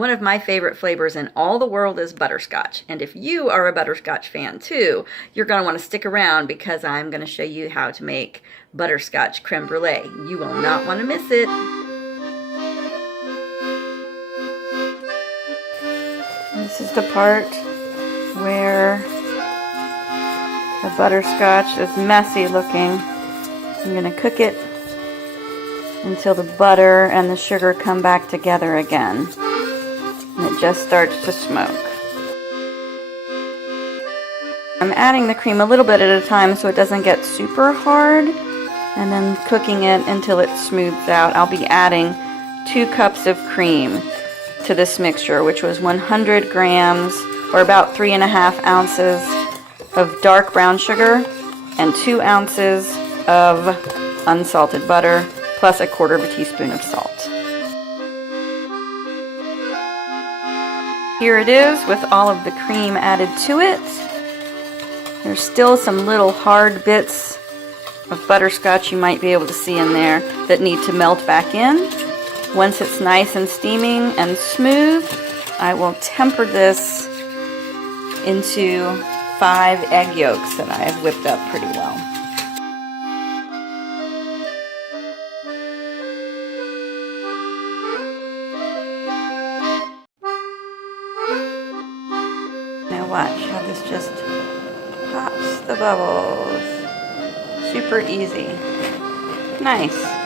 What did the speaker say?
One of my favorite flavors in all the world is butterscotch. And if you are a butterscotch fan too, you're going to want to stick around because I'm going to show you how to make butterscotch creme brulee. You will not want to miss it. This is the part where the butterscotch is messy looking. I'm going to cook it until the butter and the sugar come back together again. And it just starts to smoke. I'm adding the cream a little bit at a time so it doesn't get super hard, and then cooking it until it smooths out. I'll be adding 2 cups of cream to this mixture, which was 100 grams or about 3.5 ounces of dark brown sugar and 2 ounces of unsalted butter plus 1/4 teaspoon of salt. Here it is with all of the cream added to it. There's still some little hard bits of butterscotch you might be able to see in there that need to melt back in. Once it's nice and steaming and smooth, I will temper this into 5 egg yolks that I have whipped up pretty well. Now watch how this just pops the bubbles. Super easy. Nice.